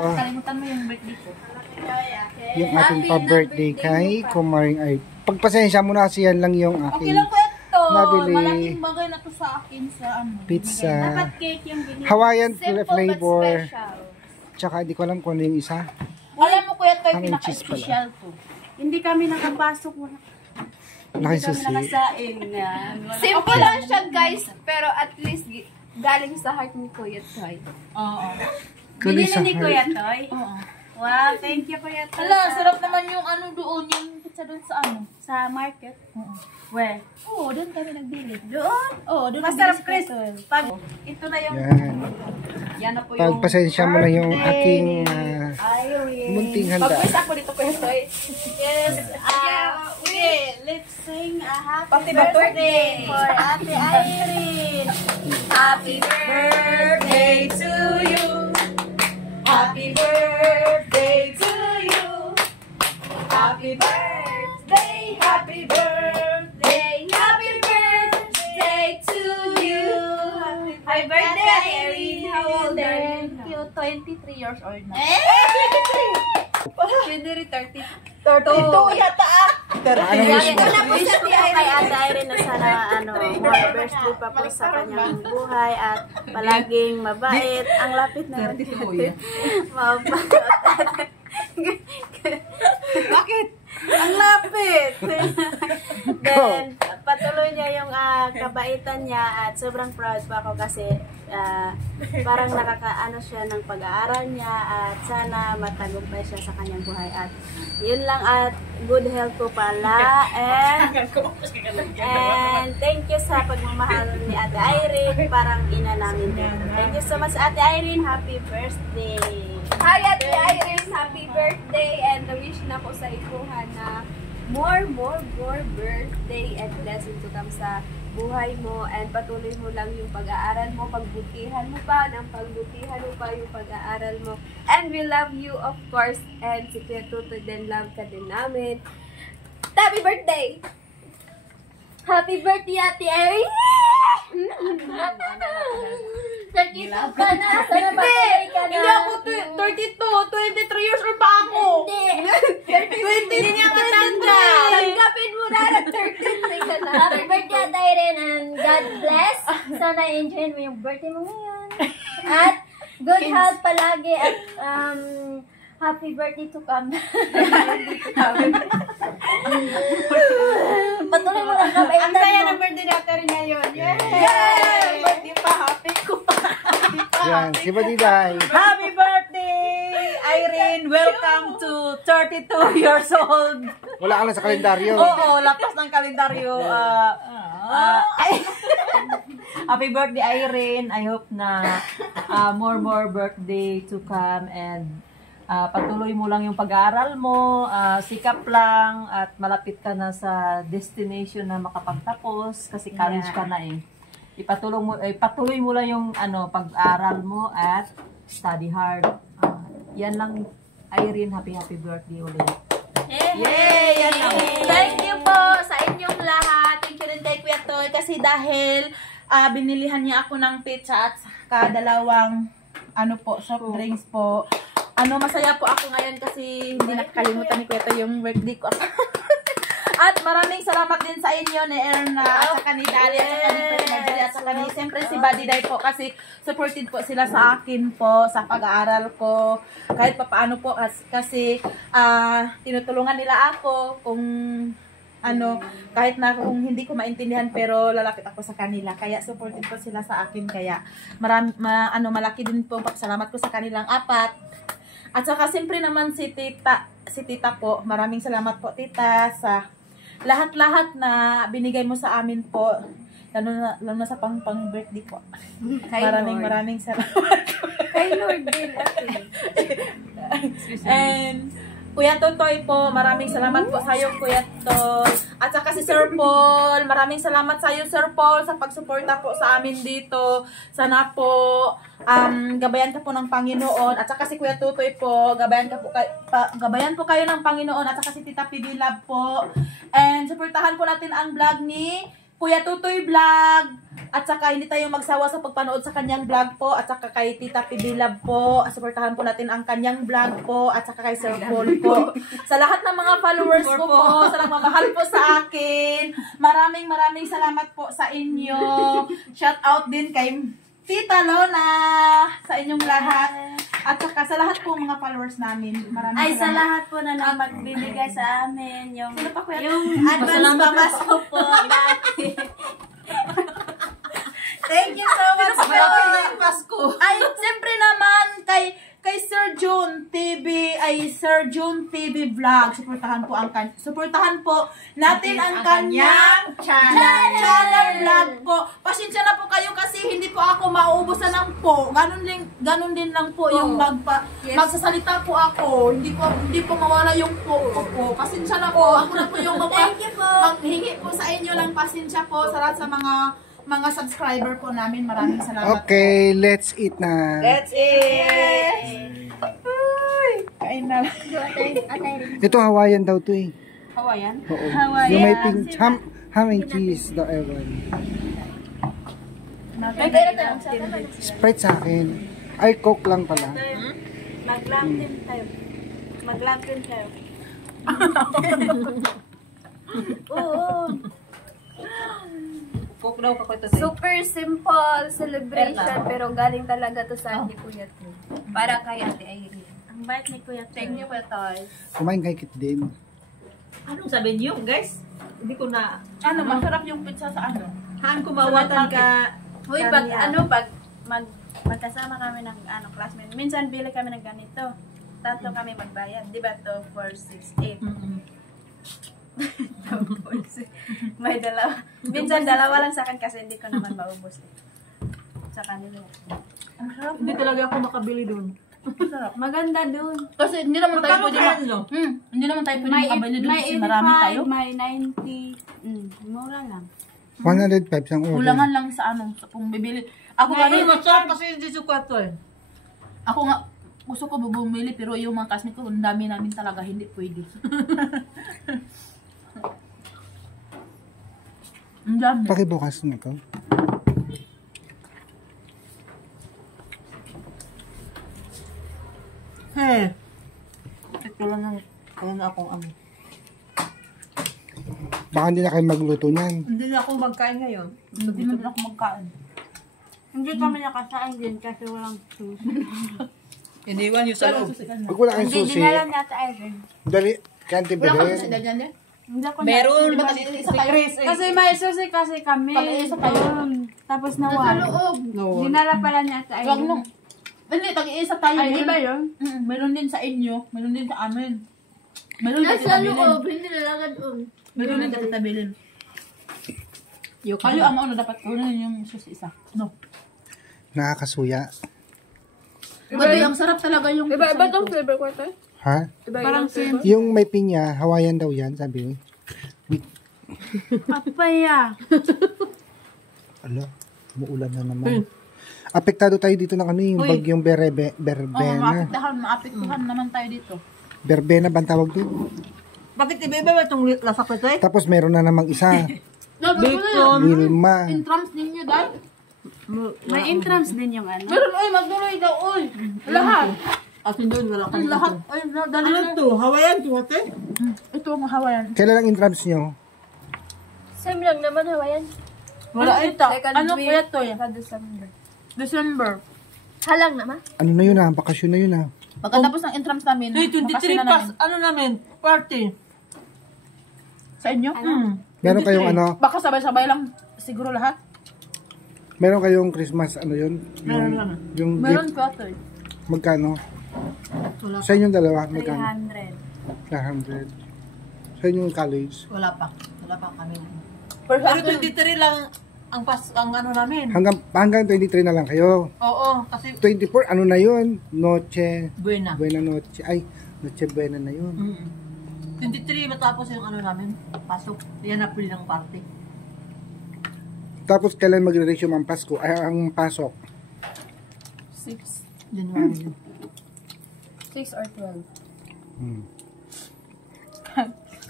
Kalimutan mo yung birthday ko. Yung ating pa-birthday kay Kumaring Ay. Pagpasensya mo na siyan lang yung aking okay lang ko ito. nabili. Malaking bagay na to sa akin sa ano. Pizza. Dapat cake yung binili. Hawaiian Simple flavor. but special. Tsaka hindi ko alam kung ano yung isa. Alam mo kuya, ito yung Ang cheese pinaka-official to. Hindi kami nakapasok. Hindi kami Nakisusi. nakasain na. Simple lang siya guys, pero at least galing sa heart ni Kuya Toy. Oo. Kulit sa Binili ni Kuya heart. Toy? Oo. Wow, thank you Kuya Toy. Hala, sarap naman yung ano doon, yung pizza doon sa ano? Sa market? Oo. Where? Oo, doon kami nagbili. Doon? Oo, doon. Masarap Chris. Pag ito na yung... Yan. Yan na po yung... Pagpasensya mo na yung aking Irene. munting handa. Pag-wish ako dito Kuya Toy. Yes. Okay, let's sing a happy birthday for Ate Irene. Happy birthday to you. Happy birthday to you. Happy birthday, happy birthday, happy birthday to you. Happy birthday, Irene. How old are you? 23 years old na. 30. 32 yata ah. Ano wish mo? Wish ko po kay Ate Irene na sana more birthday pa po sa kanyang buhay at palaging mabait. Ang lapit na natin. Mabait. Bakit? Ang lapit! Then, patuloy niya yung kabaitan niya at sobrang proud pa ako kasi parang nakakaano siya ng pag-aaral niya at sana matagumpay siya sa kanyang buhay at yun lang at good health po pala and thank you sa pagmamahal ni Ate Irene, parang ina namin din. Thank you so much Ate Irene, happy birthday! Hi Ate Irene, happy birthday and wish na ko sa ikuhan na more birthday and blessing to come sa buhay mo and patuloy mo lang yung pag-aaral mo, pagbutihan mo pa yung pag-aaral mo and we love you of course and si Kuya Tutoy din love ka din namin. Happy birthday! Happy birthday Ate Irene! Nagkita ka na! Sana patuloy ka na! Hindi ako 32, 23 years old pa ako! Hindi! 20 hindi niya matanda! Tanggapin mo na 33 ka na! Happy birthday Ate Irene and God bless! Sana enjoy mo yung birthday mo ngayon! At good health palagi at happy birthday to come! Patuloy mo lang kabaitan mo! Ang saya ng birthday natin rin ngayon! Yay! Birthday pa, happy ko! Yan, si Badiday. Happy birthday, Irene! Welcome to 32 years old. Wala ka lang sa kalendaryo. Oo, lapas ng kalendaryo. Happy birthday, Irene. I hope na more birthday to come and patuloy mo lang yung pag-aaral mo, sikap lang at malapit ka na sa destination na makapagtapos kasi college ka na eh. Patuloy mo lang yung pag-aaral mo at study hard. Yan lang, Irene. Happy birthday ulit. Yay! Yan lang. Thank you po sa inyong lahat. Thank you rin kay Kuya Toy kasi dahil binilihan niya ako ng pizza at kadalawang soft drinks po. Masaya po ako ngayon kasi hindi nakakalimutan ni Kuya Toy yung birthday ko. At maraming salamat din sa inyo ni Erna at saka ni Dalia at saka ni Marjorie at saka ni siyempre si Badiday po kasi supported po sila sa akin po sa pag-aaral ko kahit papaano po kasi tinutulungan nila ako kung kahit na kung hindi ko maintindihan pero lalapit ako sa kanila kaya supported po sila sa akin kaya malaki din po salamat ko sa kanilang apat at saka siyempre naman si tita po maraming salamat po tita sa lahat-lahat na binigay mo sa amin po, lalo na sa pang birthday po. Maraming salamat. Kay Lord din And Kuya Totoy po, maraming salamat po sa iyo, Kuya Toy. At saka si Sir Paul, maraming salamat sa iyo, Sir Paul, sa pagsuporta po sa amin dito. Sana po, gabayan ka po ng Panginoon. At saka si Kuya Totoy po, gabayan po kayo ng Panginoon. At saka si Tita PB Love po. And supportahan po natin ang vlog ni Kuya Tutoy Vlog, at saka hindi tayo magsawa sa pagpanood sa kanyang vlog po, at saka kay Tita Pibilab po, supportahan po natin ang kanyang vlog po, at saka kay Sir Paul po. Sa lahat ng mga followers ko po, sa nagmamahal po sa akin, maraming salamat po sa inyo. Shout out din kay Tita Lona, sa inyong lahat. At saka sa lahat po mga followers namin. Ay, sa salamat. lahat po na magbibigay sa amin, yung Sino pa, Kuya? advance pamasko po dati. Thank you so much po. Pasko. Ay, siyempre naman kay Sir June TV, ay Sir June TV Vlog. Suportahan po natin ang kanyang channel vlog po. Pasensya na po kayo kasi hindi po ako mauubusan ng po. Ganun din lang po yung magsasalita po ako. Hindi po mawala yung po ko po. Pasensya na po. Ako na po yung Thank you po. maghingi po sa inyo ng pasensya po sa lahat sa mga subscriber po namin. Maraming salamat. Okay, let's eat na. Let's eat! Uy! Kain na lang. Ito Hawaiian daw to eh. Hawaiian? Oo. Yung may pink ham and cheese daw ewan. Sprite sa akin. Ay, Coke lang pala. Mag-lamp din tayo. Mag-lamp din tayo. Oo. Coke daw kako ito. Super simple celebration, pero galing talaga to sa ni Kuya Toy. Para kay Ate Irene. Ang bait ni Kuya Toy. Thank you, Kuya Toy. Kumain kay Kit din. Anong sabi niyo, guys? Hindi ko na... Masarap yung pizza sa ano? Haan kumawatan ka... Uy, pag magkasama kami ng classmate, minsan bili kami ng ganito. Tatlo kami magbayad. Di ba? 2, 4, 6, 8. May dalawa. Minsan dalawa lang sa akin kasi hindi ko naman maubos. Sa kanila. Hindi talaga ako makabili doon. Maganda dun. Kasi hindi naman tayo pwede hindi naman tayo pwede makabili doon kasi marami tayo. May 90. Mura lang. 105 ang order. Kulangan lang sa kung bibili. Ako nga, Masarap kasi hindi sukat to eh. ako nga, gusto ko bumili pero yung mga classmate ko, ang dami namin talaga hindi pwede. Ang dami. Pakibukas na to. Hey. Ito lang na akong ano. Baka hindi na kayo magluto niyan. Hindi na ako magkain ngayon. Hindi naman ako magkain. Hindi kami nakasain din kasi walang sushi. Iniwan yung sa loob. Pag wala kayong Hindi, sushi, dinalam niya sa Irene. dali, kanti Wala ka bilhin. sa dyan yan? Hindi ako Meron. Di ba tag-iisa tayo? Kasi may susi kasi kami. Tag-iisa tayo. Tapos nawala. No. Dinala pala niya sa Huwag mo. Irene. Hindi, tag-iisa tayo. Ay, iba yun? Meron din sa inyo. Meron din sa amin. Meron din sa loob. hindi nalaga doon. Meron din sa tabilin. Yung Kayo ang ano dapat kunin yung susi isa. No. Nakakasuya. But ang sarap talaga yung Iba tong flavor ko ito. Ha? Parang sim. Yung may pinya, Hawaiian daw yan, sabi. Papaya. Ala, umuulan na naman. Apektado tayo dito ng ano yung bagyong Berbena. maapektuhan naman tayo dito. Berbena ba ang tawag doon? Bakit iba-iba ba itong lasa ko ito eh? Tapos meron na namang isa, Bacon. Wilma. Entrance ninyo dahil. May entrance din yung ano. Meron, oy, magduloy daw, oy. Lahat. At doon wala Ang kami lahat. dito. Oy, dali Ano na. to? Hawaiian to ate? Ito ang Hawaiian. Kailan ang entrance nyo? Same lang naman, Hawaiian. Wala ito. Ano po ito eh? December. December. Halang naman. Ano na yun bakasyon na yun Pagkatapos ng entrance namin, 23 bakasyon na pas, namin. ano namin, party. Sa inyo? Meron kayong ano, Baka sabay-sabay lang siguro lahat. meron kayong Christmas, ano yun? Meron naman. Yung Meron gift, ko ito eh. magkano? Sa inyong dalawa, magkano? 300. 100. Sa inyong college. Wala pa kami. Pero Pero 23 lang ang ano namin. Hanggang 23 na lang kayo. Oo, kasi 24, ano na yun? Noche, buena. buena noche. Ay, noche buena na yun. 23 matapos yung ano namin, pasok. Yan April ng party. Tapos kailan magre-resume ang Pasko? Ay, ang pasok. 6 January. 6 or 12.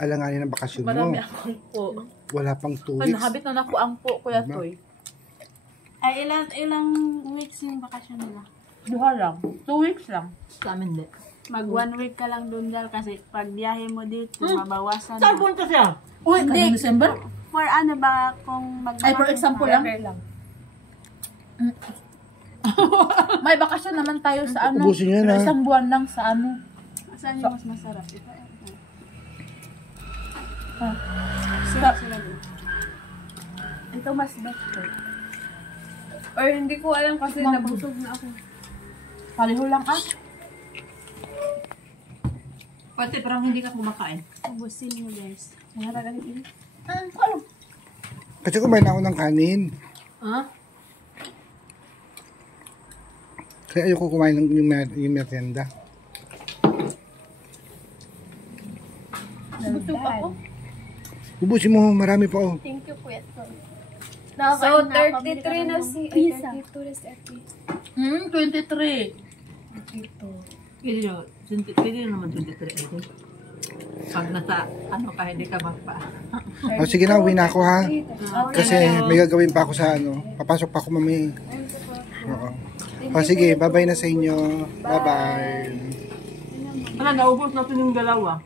Alanganin ang bakasyon mo. marami akong po. Wala pang 2 Ay, weeks. nahabit na naku ang po, Kuya Diba? Toy. Ay, ilang weeks yung bakasyon nila? Duha lang. 2 weeks lang. Sa amin din. Mag 1 week ka lang doon dal kasi pag biyahe mo dito, mabawasan Saan na. punta siya? Uy, Kanang December? For ano ba, kung Ay, for example lang. May bakasyon naman tayo sa ano. Ubusin niyo na. Isang buwan lang sa ano. Saan yung mas masarap? Ito. Sa, Ito mas better. Or hindi ko alam kasi nabusog na ako. paliho lang ah. Pati parang hindi ka kumakain. Ubusin nyo guys. Kasi kumain ako ng kanin. Ha? Kaya ayoko kumain ng yung merienda. Busog ako. Ubusin mo, marami pa oh. Thank you, Kuya Toy. So, So, 33 na si... Ay, 32 na si Ate. 23. Pwede naman 23 ito. Pag nasa, ano ka, hindi ka magpa. O sige na, uwi na ako ha. Kasi may gagawin pa ako sa ano. Papasok pa ako mamaya. Oo. O sige, bye-bye na sa inyo. Bye-bye. Ano, naubos natin yung dalawa.